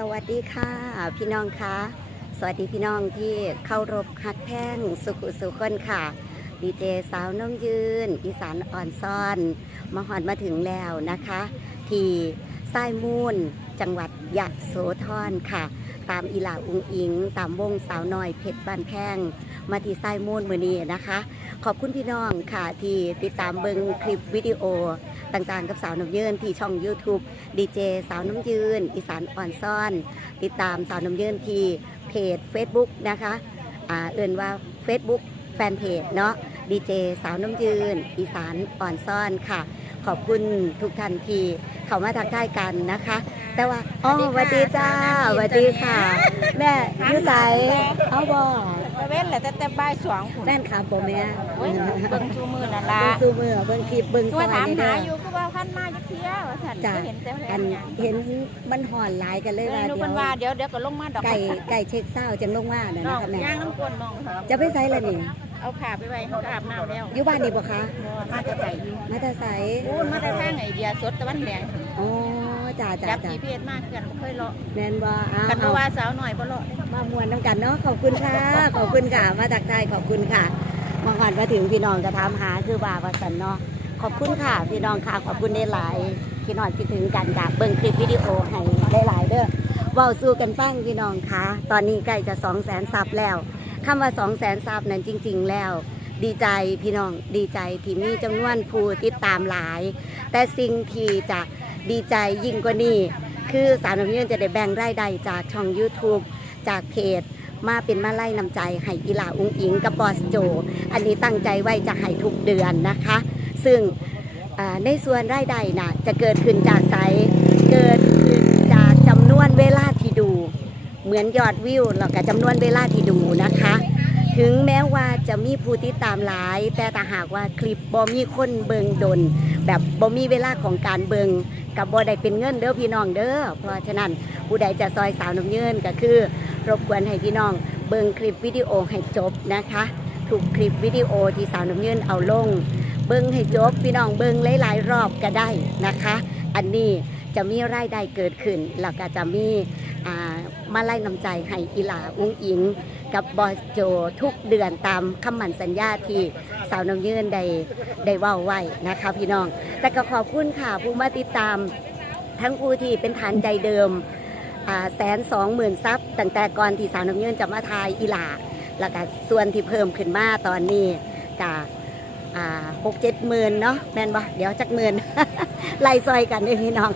สวัสดีค่ะพี่น้องคะสวัสดีพี่น้องที่เข้ารบฮักแพ่งสุขุสุคนค่ะดีเจสาวน้องยืนอีสานอ่อนซ่อนมาหอนมาถึงแล้วนะคะ ที่ไส้มูนจังหวัดยะโสธรค่ะ ตามอีหลาอุงอิง ตามวงสาวน้อยเพชรบ้านแพงมาที่ไส้มูนมือนี้นะคะ ขอบคุณพี่น้องค่ะที่ติดตามเบิงคลิปวิดีโอต่างๆ กับสาวน้ำยืนที่ช่อง YouTube ดีเจสาวน้ำยืน อีสานอ่อนซ่อน ติดตามสาวน้ำยืนที่เพจ Facebook นะคะอ่าเอื่นว่า Facebook แฟนเพจเนาะดีเจสาวน้ำยืน อีสานอ่อนซ่อนค่ะ ขอบคุณทุกท่านที่เข้ามาทักทายกันนะคะ แต่ว่าอ๋อสวัสดีจ้าสวัสดีค่ะ แม่อยุใสเอาบ่ตะ เว้นแหละแต่แต่บ่ายสองพุ่นแฟนคลับบ่แม่โอ้ยเบิ่งชูมือนั่นล่ะเบิ่งซูมือเบิ่งคลิปเบิ่งตัวซอยถามนี่หาเด้ออยู่ก็ว่าพันมาจักเที่ยว่าซั่นจ้ะก็เห็นแต่แล้อันยังเห็นมันห่อนหลายกันเลเอยอว่าหนูเดี๋ยเพิ่นวว่าเดี๋ยวเดี๋ยวก็ลงมาดอกไก่ไก่เช็คเศร้าจังลงมาน่ะน้อนะงคะแม่ย่างน้ำกวนน้องเขาจะไปไสล่ะนี่เอาผ้าไปไว้เขาก็อาบน้ำแล้วอยู่บ้านนี่บ่คะมาจะใส่อยู่มาแต่ไส พูนมาแต่ทางไอเดียสดตะวันแดง อ๋อ จ้าจ้าจับจ้า GPS มากเกินบ่เคยเลาะแม่นบ่อ้าวกันบ่เอาว่าสาวหน่อยบ่เลาะมามวนน้ำกันเนาะขอบคุณค่ะ ขอบคุณค่ะ มาจากไทยขอบคุณค่ะมาก่อนมาถึงพี่น้องจะถามหาคือบ่าวาสันเนาะขอบคุณค่ะ พี่น้องค่ะขอบคุณได้หลายพี่น้องคิดถึงกันจากเบิ่งคลิปวิดีโอให้ได้หลายเด้อเว้าสู้กันฟังพี่น้องค่ะ ตอนนี้ใกล้จะ2 0 0 0 0 0ซับแล้วคำว่า2 0 0 0 0 0ซับนั้นจริง ๆ แล้ว ดีใจพี่น้องดีใจที่มีจำนวนผู้ติดตามหลาย แต่สิ่งที่จะดีใจยิ่งกว่านี้คือสาวน้ำเงินจะได้แบ่งรายได้จากช่อง YouTube จากเพจมาเป็นมาไล่นำใจให้อีหลาอุ้งอิงกับบอสโจ อันนี้ตั้งใจไว้จะให้ทุกเดือนนะคะ ซึ่งในส่วนรายได้นะจะเกิดขึ้นจากไซเกิดขึ้นจากจำนวนเวลาที่ดู เหมือนยอดวิวแล้วก็จำนวนเวลาที่ดูนะคะ ถึงแม้ว่าจะมีผู้ติดตามหลาย แต่ถ้าหากว่าคลิปบ่มีคนเบิงดน แบบบ่มีเวลาของการเบิงกับบ่ได้เป็นเงินเด้อพี่น้องเด้อเพราะฉะนั้นผู้ใดจะซอยสาวน้ำเงินก็คือ รบกวนให้พี่น้องเบิงคลิปวิดีโอให้จบนะคะถูกคลิปวิดีโอที่สาวน้ำเงินเอาลง เบิงให้จบพี่น้องเบิงหลายๆรอบก็ได้นะคะ อันนี้จะมีรายได้เกิดขึ้นแล้วก็จะมีมาไล่น้ำใจให้อีลาอุ้งอิง กับบอโจทุกเดือนตามคำมั่นสัญญาที่สาวน้ำยืนได้ได้ว่าไว้นะคะพี่น้อง แต่ก็ขอบคุณค่ะผู้มาติดตาม ทั้งผู้ที่เป็นฐานใจเดิมแสนสองหมื่นซับตั้งแต่ก่อนที่สาวน้ำยืนจะมาทายอีหลาแล้วก็ส่วนที่เพิ่มขึ้นมาตอนนี้ก็หกเจ็ดหมื่นเนาะแม่นบ่เดี๋ยวจักหมื่นไล่ซอยกันเลยพี่น้อง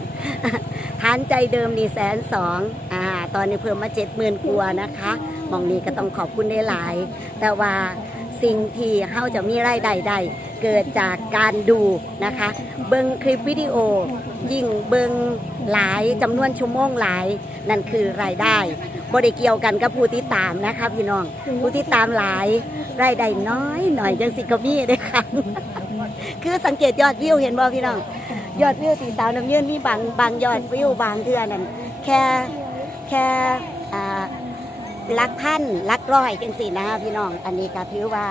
ฐานใจเดิมนี่แสนสองอ่าตอนนี้เพิ่มมาเจ็ดหมื่นกว่านะคะ มองนี้ก็ต้องขอบคุณได้หลาย แต่ว่าสิ่งที่เฮาจะมีรายได้ได้เกิดจากการดูนะคะ เบิ้งคลิปวิดีโอ ยิ่งเบิ้งหลายจำนวนชั่วโมงหลาย นั่นคือรายได้บ่ได้เกี่ยวกันกับผู้ติดตามนะคะพี่น้องผู้ติดตามหลายรายได้น้อยหน่อยจังสิก็มีเด้ค่ะคือสังเกตยอดวิวเห็นบ่พี่น้องยอดวิวสีสาวน้ำยืนมีบางบางยอดวิวบางเทือนั่นแค่แค่อ่า ลักพันลักร้อยจังสี่นะพี่น้อง อันนี้ก็ถือว่า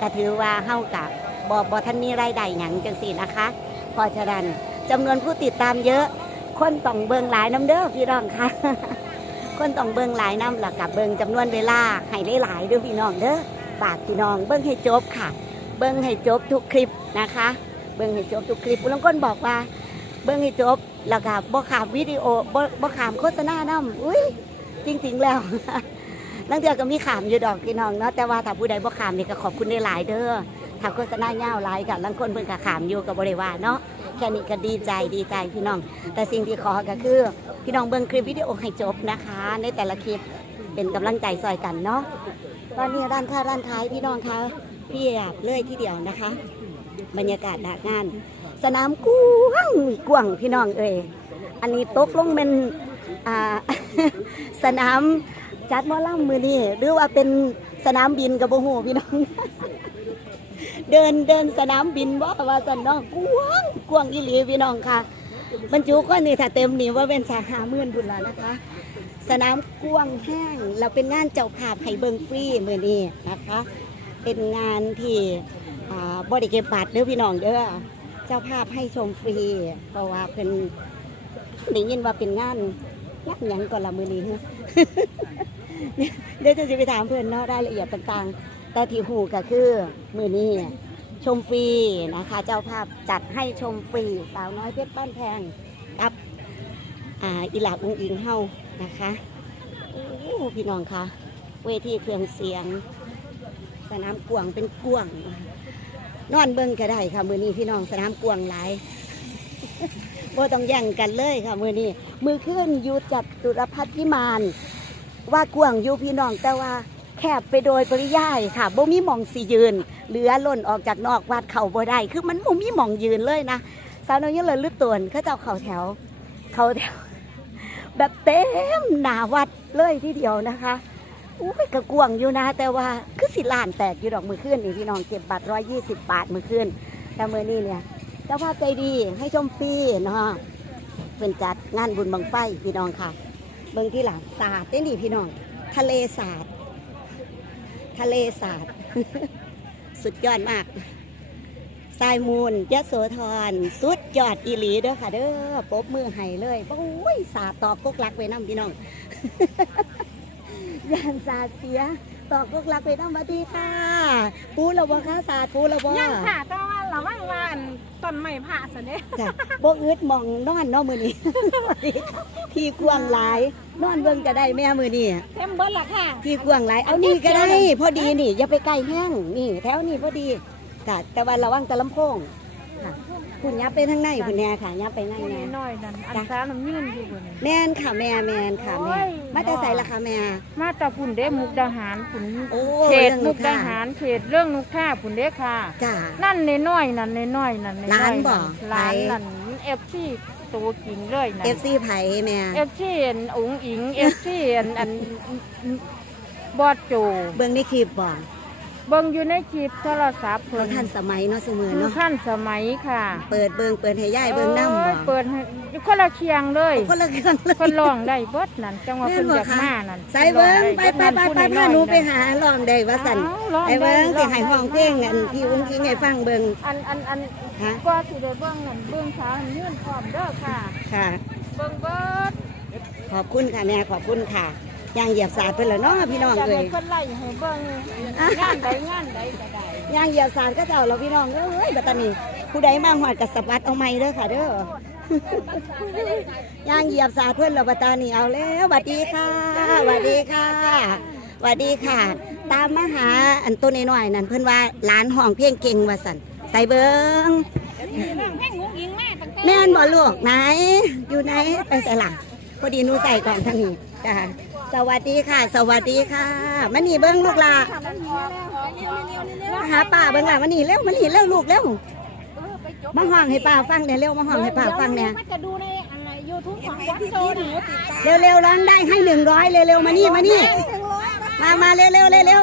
ก็ถือว่าเฮากับบอบอท่านมีรายได้หยังจังสี่นะคะพอฉะนั้นจำนวนผู้ติดตามเยอะ คนต้องเบิงหลายน้ำเด้อพี่น้องค่ะ คนต้องเบิงหลายน้ำหลักกับเบิงจำนวนเวลาให้หลายๆเด้อพี่น้องเด้อฝากพี่น้องเบิงให้จบค่ะ เบิงให้จบทุกคลิปนะคะ เบิงให้จบทุกคลิปบางคนบอกว่า เบิงให้จบแล้วก็บ่ขามวิดีโอบ่บ่ขามโฆษณาน้ำอุ้ยจริงๆแล้ว ลังเดือก็มีขามอยู่ดอกพี่น้องเนาะแต่ว่าถ้าผู้ใดบ่ขามนี่ก็ขอบคุณได้หลายเด้อถ้าโฆษณาเงาวหลายกับลังคนเพิ่นก็ขามอยู่กับบริวารเนาะแค่นี้ก็ดีใจดีใจพี่น้อง แต่สิ่งที่ขอก็คือ พี่น้องเบิ่งคลิปวิดีโอให้จบนะคะ ในแต่ละคลิปเป็นกำลังใจซอยกันเนาะตอนนี้ร้านค้าร้านขายพี่น้องคะพี่อยากเลื่อยที่เดียวนะคะ บรรยากาศหนางาน สนามกว้างกว้างพี่น้องเอ้ยอันนี้ตกลงเป็นสนาม จัดหมอลำมือนี่หรือว่าเป็นสนามบินกับโบหูพี่น้อง เดินเดินสนามบินว่าว่าสนองกว้างกว้างอีหลีพี่น้องค่ะบรรจุคนนี่ถ้าเต็มนี่ว่าเป็นสาขาเมื่อนบุญแล้วนะคะ สนามกว้างแห้งเราเป็นงานเจ้าภาพให้เบิงฟรีมือนี้นะคะ เป็นงานที่อ่าบริเก็บบัตรเด้อพี่น้องเด้อเจ้าภาพให้ชมฟรีเพราะว่าเป็นได้ยินว่าเป็นงาน ยักหยังก่อนละมือนี้เดี๋ยวจะไปถามเพื่อนเนาะรายละเอียดต่างๆ แต่ที่หูก็คือมือนี้ชมฟรีนะคะ เจ้าภาพจัดให้ชมฟรีสาวน้อยเพชรบ้านแพงกับอ่าอีหลาอุงอิงเฮานะคะโอ้พี่น้องคะเวทีเครื่องเสียง สนามกวางเป็นกวางนอนเบิ่งก็ได้ค่ะมือนี้พี่น้องสนามกวางหลาย บ่ต้องแย่งกันเลยค่ะมือนี้มือขึ้นอยู่จัดตุรพัฒน์พิมานว่ากวางอยู่พี่น้องแต่ว่าแคบไปโดยปริยายค่ะบ่มีหมองสียืน เหลือล่นออกจากนอกวัดเข่าบ่ได้คือมันบ่มีหมองยืนเลยนะสาวน้อยยังเลยลึกตวนเขาเจ้าเข่าแถว เขาแถว แบบเต็มหนาวัดเลยทีเดียวนะคะอุ้ยกระกวางอยู่นะ แต่ว่าคือสิลานแตกอยู่ดอกมือขึ้นนี่พี่น้องเก็บบัตรร้อยยี่สิบบาทมือขึ้นแต่มือนี้เนี่ย เจ้าภาพใจดีให้ชมฟรีเนาะเป็นจัดงานบุญบังไฟพี่น้องค่ะ เบิ่งที่หลังสาดเต้นดีพี่น้อง ทะเลสาดทะเลสาดสุดยอดมากทรายมูลยะโสธรสุดยอดอีหลีเด้อค่ะ เด้อปบมือให้เลยโอ้ยสาดตอกกกลักไปน้ำพี่น้องยานสาดเสียตอกกกลักไปน้ำสวัสดีค่ะ ปูระบอค่ะสาดปูระบอยังค่ะต่ว่า ระวังว่าอันต้นไม้ผ่าซะเด้จ้ะโบอึดหมองนอนเนาะมือนี้ ที่กวางหลายนอนเบิ่งจะได้แม่มือนี้เต็มเบิดละค่ะ ที่กวางหลายเอานี่ก็ได้ พอดีนี่อย่าไปใกล้แห้งนี่ แถวนี่พอดีจ้ะแต่ว่าระวังแตะลำโพง ค่ะคุณยับไปทางในคุณแน่ค่ะยับไปในผู้แน่ น้อยๆนั่นอันจ้ะ สาวน้ำยืนอยู่บนนี้ แม่นค่ะแม่แม่นค่ะแม่โอ้ย มาแต่ใส่ละค่ะแม่ มาแตาพุ่นเด้มุกดาหารพุ่นโอ้เขตเรื่องมุกค่ะดาหารเขตเรื่องนุกท่าพุ่นเด้ค่ะ จ้า นั่นน้อยๆนั่นน้อยๆนั่นน้อยๆร้านบ่ร้านไหนนั่นเอฟซีตัวกินเลยนั่น เอฟซีไผ่แม่เอฟซีอันอุ๋งอิงเอฟซีอันอันบอดโจ เบิ่งในคลิปบ่ เบิ่งอยู่ในคลิปโทรศัพท์เราเพิ่นทันสมัยเนาะสมือคือเนาะขั้นสมัยค่ะเปิดเบิ่งเปิดให้ยายเบิ่งน้ำเอ้บ่ยเปิดให้คนละเคียงเลย คนละเครื่องเลยคนร้องได้เบิดนั่นจังว่าแม่เพิ่นนบ่อยากคะมานั่นใส่เบิ่งไปไปไปไปพาหนูไปหาหาลองได้ว่าสั่นไอ้เบิ้งสิให้ห้องเพลงอันพี่อุ้งคิงให้ฟังเบิ้งอันอันอันฮะก็สิได้เบิ่งนั่นเบิ่งสาวเงื่อนพร้อมเด้อค่ะ ค่ะ เบิ่งเบิดขอบคุณค่ะแม่ขอบคุณค่ะ ย่างเหยียบสาดเพิ่นแล้วเนาะพี่น้องจะเอ้ให้ยเพิ่นไล่ให้เบิ่งงานใดงานใดก็ได้ย่างเหยียบสาดก็เจ้าเราพี่น้องเอ้ยบัดตานี้ผู้ใดมาหอดกับสะบัดเอาไม้เด้อค่ะเด้อย่างเหยียบสาดเพิ่นแล้วบัดตานี้เอาแล้วสวัสดีค่ะสวัสดีค่ะสวัสดีค่ะ ตามมาหาอันตัวน้อยๆนั่นเพิ่นว่าร้านห้องเพลงเก่งว่าสั่นใส่เบิ้งน้องแพงงุ้งยิงแม่ตั้งแต่แม่นบ่ลูกไหน อยู่ไหนไปใส่หลังพอดีหนูใส่ก่อนทางนี้ จ้าสวัสดีค่ะ สวัสดีค่ะมานี่เบิ้งลูกล่ะมาหาป้าเบิ้งล่ะมานี่เร็วมานี่เร็วลูกเร็วมาห้องให้ป้าฟังเนี่ยเร็วมาห้องให้ป้าฟังเนี่ยมันจะดูในอะไร YouTube ของวัดโซนเร็วเร็วร้องได้ให้หนึ่งร้อยเร็วเร็วมานี่มานี่มามาเร็วเร็วเร็วเร็ว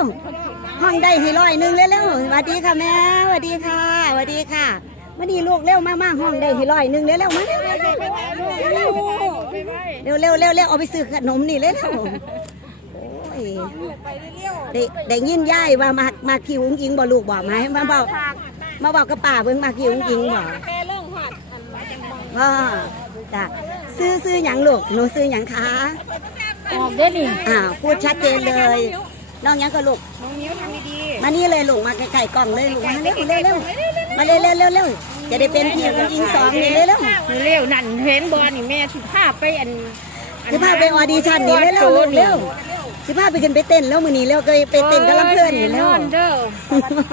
ห้องได้ให้ร้อยหนึ่งเร็วเร็วสวัสดีค่ะแม่สวัสดีค่ะสวัสดีค่ะมานี่ลูกเร็วมามาห้องได้ให้ร้อยหนึ่งเร็วเร็วมาเร็วเร็วเร็ว เร็วเร็วเร็วเร็วเร็วเอาไปซื้อขนมนี่เลยเร็วโอ้ยได้ได้ยินย่ายว่ามามาคิวอุ้งอิงบ่ลูกบอกไหมมาบอกมาบอกกับป่าเบิ่งมาคิวอุ้งอิงบ่แต่เรื่องหัดอันว่าจ้ะซื้อซื้อหยังลูกหนูซื้อหยังคะออกเด้นี่อ่าวพูดชัดเจนเลยน้องหยังก็ลูกน้องนิ้วทำดีมานี่เลยลูกมาใกล้ๆกล่องเลยลูกมาเร็วเร็วเร็วมาเร็วเร็วเร็วเร็ว จะได้เป็นพี่อุ้งอิงสองนี่เร็วเร็วเร็วนั่นเห็นบอนี่แม่สิพาไปอันสิพาไปออดิชั่นนี่เร็วเร็วลูกเร็วสิพาไปขึ้นไปเต้นแล้วมื้อนี้เร็วก็ไปเต้นกับลำเพื่อนนี่นเร็วอนเด้อ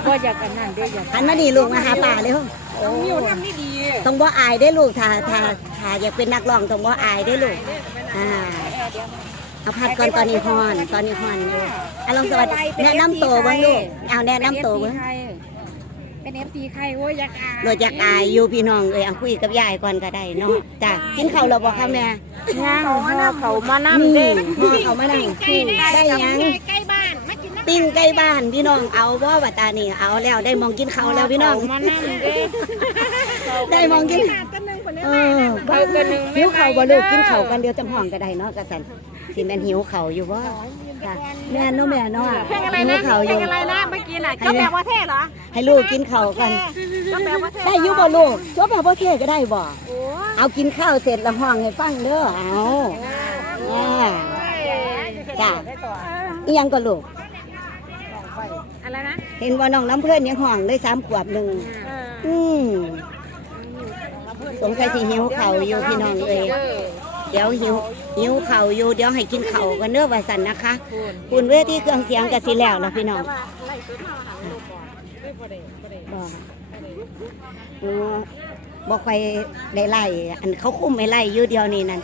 บ่อยากกันนั่นเด้ออยากหันมาดีลูกมาหาป่าเร็วนิ้วทำนี่ดีต้องบ่อายได้อลูกถ้าถ้าถ้าอยากเป็นนักร้องต้องบ่อายได้อลูกอ่าเอาพัดก่อนตอนนี้ฮอนตอนนี้ฮอนอยู่อะลองสวัสดีแนะนำตัวเบ้างลูกเอาแนะนำตัวเบ้าง เป็นเอฟซีใครโอ้ยอยากอายโดยจากอายอยู่พี่น้องเอ้ยเอาคุยกับยายก่อนก็ได้เนาะจ้ะกินข้าวแล้วบ่คะแม่ ย่างห่อเขามานั่งนี่เด้พ่อเขามานั่งได้หยังใกล้บ้านมากินน้ำปิ้งใกล้บ้านพี่น้องเอาบ่ว่าตานี่เอาแล้วได้มองกินข้าวแล้วพี่น้อง มานั่งเด้ได้มองกินต้นนึงคนนี้เออเขากันหนึ่งหิวเขาวบ่ลูกกินเขาวกันเดียวจำห้องก็ได้เนาะกะสันสิแม่นหิวเขาวอยู่บ่ค่ะแม่นเนาะแม่เนาะเพลงอะไรหินะวเขาวอเพลยู่งอะไรนะเมื่ อกี้น่ะก็แบบว่าเท่เหรอให้ลูกกินเขาวกัน ก็แบบว่าเท่ได้อยู่บ่ลูกจบแบบบ่เท่ก็ได้บ่โอ้เอากินข้าวเสร็จแล้วห้องให้ฟังเด้อเอาเอจ้ะอีหยังก็ลูก อะไรนะเห็นว่าน้องน้ำเพื่อนยังห้องได้สามขวบหนึ่งอืมสงสัยสิหิวเข่าวอยู่พี่น้องเอ้ยเดี๋ยวหิว หิวเข่าวอยู่เดี๋ยวให้กินเข่าวกันเนื้อว่าสันนะคะคุณเวทีเครื่องเสียงกับสิแล้วนะพี่น้องบอกอืมบอกไปได้ไล่อันเขาคุ้มไม่ไล่อยู่เดียวนี่นั่น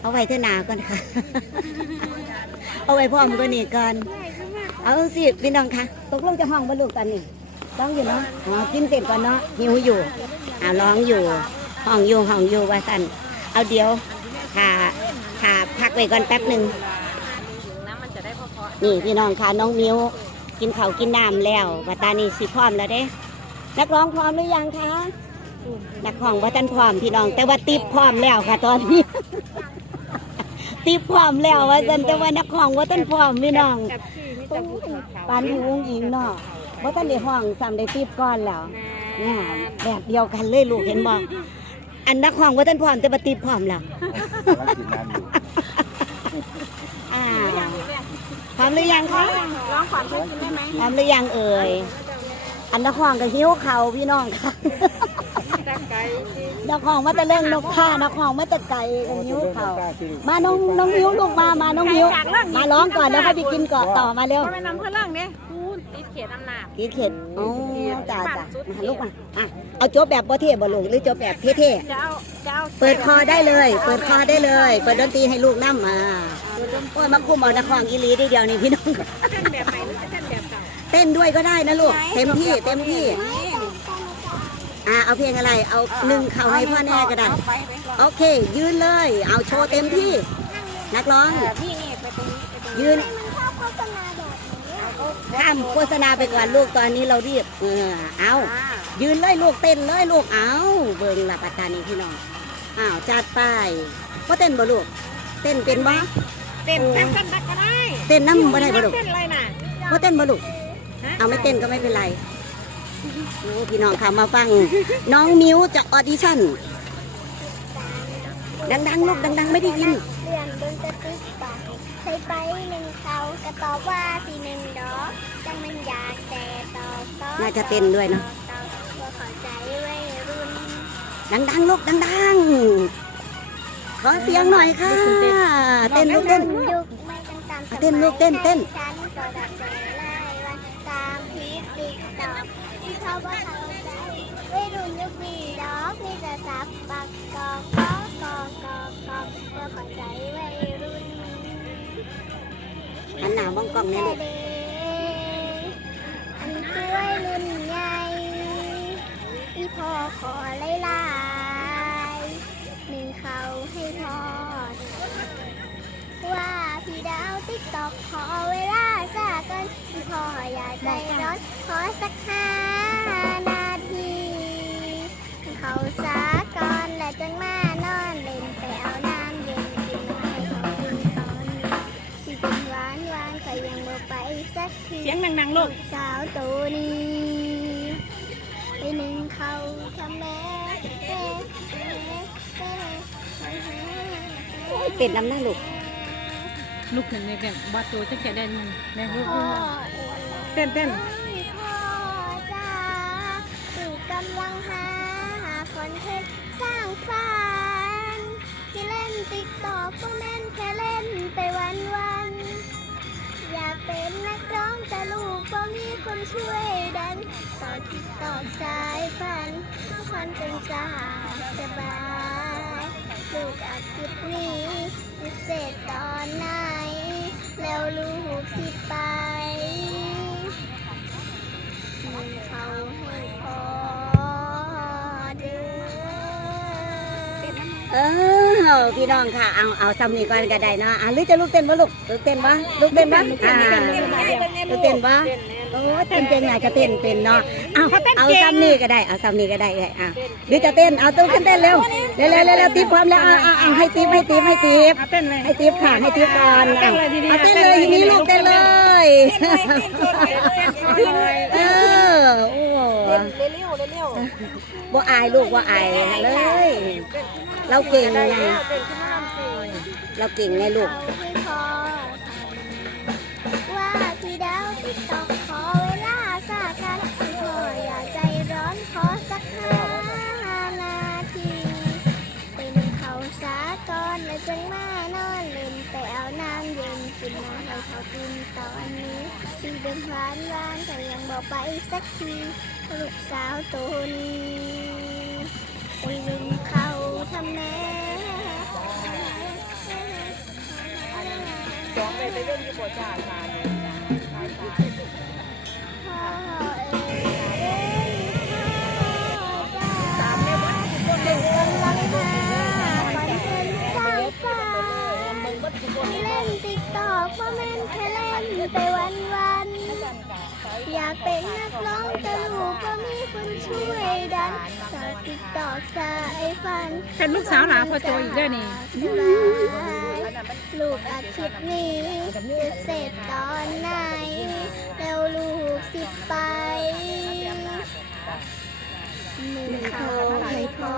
เอาไว้เท่าหนาก่อนค่ะ เอาไว้พร้อมกันนี่ก่อนเอาสิพี่น้องคะตกลงจะห้องบรรลุตอนนี้ร้องอยู่เนาะอ๋อกินเสร็จก่อนเนาะหิวอยู่อ่าร้องอยู่ห้องอยู่ห้องอยู่ว่าสันเอาเดี๋ยวค่ะ ค่ะ พักไว้ก่อนแป๊บหนึ่งนี่พี่น้องค่ะน้องมิวกินข้าวกินน้ำแล้ววัตานี่สิพร้อมแล้วเด้ นักร้องพร้อมหรือยังคะนักร้องว่าท่านพร้อมพี่น้อง แต่ว่าติบพร้อมแล้วค่ะตอนนี้ ติบพร้อมแล้วว่าสันแต่ว่านักร้องว่าท่านพร้อมพี่น้องปานหูงอิงเนาะว่าท่านได้ห้องซ้ำได้ตีบก้อนแล้วเนี่ยแบบเดียวกันเลยลูกเห็นบ่อั นนักห้องว่าท่านพร้อมแต่บ่ตีบพร้อมแล้วกำลังกินน้ำอยู่อ่าพร้อมหรือยังคะร้องขวัญช่วยกินได้ไหมพร้อมหรือยังเอ่ยอันนักห้องก็หิวเข่าวพี่น้องค่ะนักห้องมาแต่เรื่องนกข่านักห้องมาแต่ไก่ก็หิวเข่าวมาน้องน้องมิวลูกมามาน้องมิวมาร้องก่อนแล้วค่อยไปกินก่อนต่อมาเร็วก็ไปนำเพื่อนเรื่องเนี่ยคูณติ ดเขียนอำนาจ กี่เข็ดอ๋อจ้าจ้ามาลูกมาอะเอาโจ๊บแบบบ่เท่บ่ลูกหรือโจ๊บแบบเท่จะเอาจะเอาๆเปิดคอได้เลย เปิดคอได้เลย เปิดดนตรีให้ลูกนั่มมาโอ้ยมาคุมเอานักร้องอีหลีทีเดียวนี่พี่น้องเต้นแบบใหม่หรือจะเต้นแบบเก่าเต้นด้วยก็ได้นะลูก เต็มที่เต็มที่ อ่าเอาเพลงอะไรเอาหนึ่งเข่าให้พ่อแน่ก็ได้ไปไปโอเค ยืนเลย เอาโชว์เต็มที่ นักร้องพี่นี่ไปตรงนี้ไปตรงนี้ยืนข้า มโฆษณาไปก่อนลูกตอนนี้เรารีบเออเอายืนเลยลูกเต้นเลยลูกเอาเบิ่งละปัตตานีพี่น้องอ้าวจัดไปว่าเต้นบ่ลูกเต้นเป็นบ่เต้นเต้นเต้นได้ก็ได้เต้นน้ำบ่ได้บ่ลูกเต้นอะไรน่ะว่าเต้นบ่ลูกเอาไม่เต้นก็ไม่เป็นไรโอ้พี่น้องค่ะมาฟัง น้องมิวจะออดิชั่นดังๆลูกดัง ๆ ไม่ได้ยินเรื่องบนกระตึกปากใส่ไปหนึ่งเขาก็ตอบว่าพี่หนึ่ง น่าจะเต้นด้วยเนอะตอบบ่เข้าใจวัยรุ่นดังๆลูกดังๆ ขอเสียงหน่อยค่ะ เต้นลูกเต้นยุคไม่กันตามสมัยเต้นลูกเต้นเต้นฉันก็ดัดแต่ไล่วันตามพีคติ๊กตอกที่เขาบ่เข้าใจวัยรุ่นยุคนี้ดอกมีแต่สับปักกอกกอกกอกกอกกอกบ่เข้าใจวัยรุ่นหันหน้ามองกล้องเนี่ยลูกอันคือ วัยรุ่นใหญ่อีพ่อขอไล่ลายหนึ่งเขาให้พ่อว่าพี่ดาวติ๊กตอกขอเวลาซะก่อนอีพ่ออย่าใจร้อนขอสักห้านาที เขาสาก่อนและจังมา เสียงดังๆลูกสาวตัวนี้ไปหนึ่งเขาทำแม่เอ๊ะเอ๊ะเอ๊ะเอ๊ะเต้นน้ำหน้าลูกลูกถึงในแบบบาตัวจะแกได้ในลูกพ่อเต้นเต้น ต่อทิศต่อสายฝันฝันเป็นสหาสบายลูกอาทิตย์นี้พิเศษตอนไหน แล้วลูกสิไปมีเขาให้พอเด้อเออพี่น้องค่ะ เอาเอาซ้ำนี่ก่อนก็ได้เนาะอะหรือจะลูกเต้นบ่ลูกลูกเต้นบ่ลูกเต้นบ่อ่าลูกเต้นบ่ โอ้เต้นเก่งน่าจะเต้นเป็นเนาะเอาเอาซ้ำนี่ก็ได้เอาซ้ำนี่ก็ได้เลยอะหรือจะเต้นเอาตู้ขึ้นเต้นเร็วเร็วเร็วเร็วเร็วตีพร้อมแล้วเอาเอาเอาให้ตีให้ตีให้ตีเอาเต้นเลยให้ตีค่ะให้ตีก่อนเต้เอานเลยทีนี้เอาเต้นเลยทีนี้ลูกเต้นเลยเออโอ้เร็วเร็วเร็วเร็วบ่อายลูกบ่อายเลย เราเก่งไงเต้นขึ้นมาลำสิเราเก่งไงลูก ตอนนี้สีเดิมหวานหวานแต่ยังบอกไปสักทีลูกสาวตัวนี้ไปลืมเขาทำแม่สองเลยไปเล่นอยู่บ่จ้าชาเนี่ยชา นแค่เล่นไปวันวันๆอยากเป็นนักร้องแต่ลูกก็มีคนช่วยดันสาวติ๊กตอกสายฟันเป็นลูกสาวหลาพ่อโจอีกเด้อนี่ลูกอาทิตย์นี้จะเสร็จตอนไหนแล้วลูกสิไปหนึ่งเขาให้พอ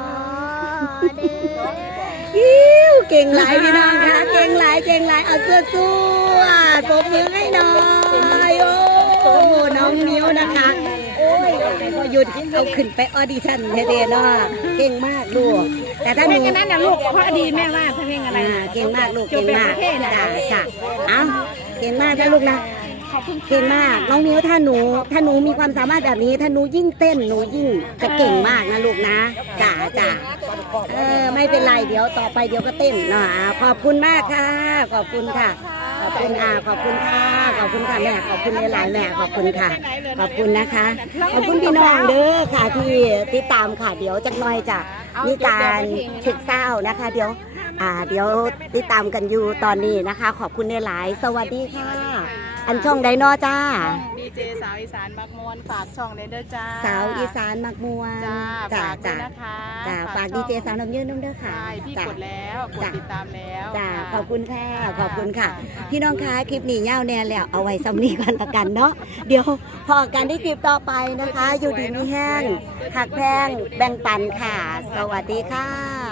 เด้อยิ้วเก่งหลายพี่น้องคะเก่งหลายเก่งหลายเอาเสื้อสู้ ปรบมือให้หน่อยโอ้น้องมิ้วนะคะโอ้ยพอหยุดเอาขึ้นไปออดิชั่นเทๆเนาะเก่งมากลูก แต่ถ้าหเพลนูงนนั้นนะลูกเพราะดีแม่ว่าถ้าเพลงอะไรเก่งมากลูกเก่งมากจ้าจ้าเอาเก่งมากนะลูกนะเก่งมากน้องมิ้วถ้าหนูถ้าหนูมีความสามารถแบบนี้ ถ้าหนูยิ่งเต้นหนูยิ่งจะเก่งมากนะลูกนะจ้าจ้าเออไม่เป็นไรเดี๋ยวต่อไปเดี๋ยวก็เต้นเนาะขอบคุณมากค่ะ ขอบคุณค่ะ คุณค่ะขอบคุณค่ะขอบคุณค่ะแม่ขอบคุณหลายๆแม่ขอบคุณค่ะ ขอบคุณนะคะ ขอบคุณพี่น้องเด้อค่ะที่ติดตามค่ะเดี๋ยวจักหน่อยจะมีการเช็คเศร้านะคะ เดี๋ยวอ่าเดี๋ยวติดตามกันอยู่ตอนนี้นะคะ ขอบคุณหลายๆสวัสดีค่ะ อันช่องไดโนจ้า ดีเจสาวอีสานมักมวนฝากช่องเลยเด้อจ้า สาวอีสานมักมวนจ้าจ้าฝากด้จ้าวยนะคะจ้าฝากดีเจสาวน้ำยืนน้ำเด้อค่ะใช่พี่จ้ากดแล้วกดจ้ะติดตามแล้วจ้าะขอบคุณค่ะขอบคุณค่ะ พี่น้องคะคลิปนี้ยาวแน่แล้วเอาไว้ซ้ำนี้กันละกันเนาะเดี๋ยวพอกันที่คลิปต่อไปนะคะ อยู่ดีมีแห้งหักแพงแบ่งปันค่ะ สวัสดีค่ะ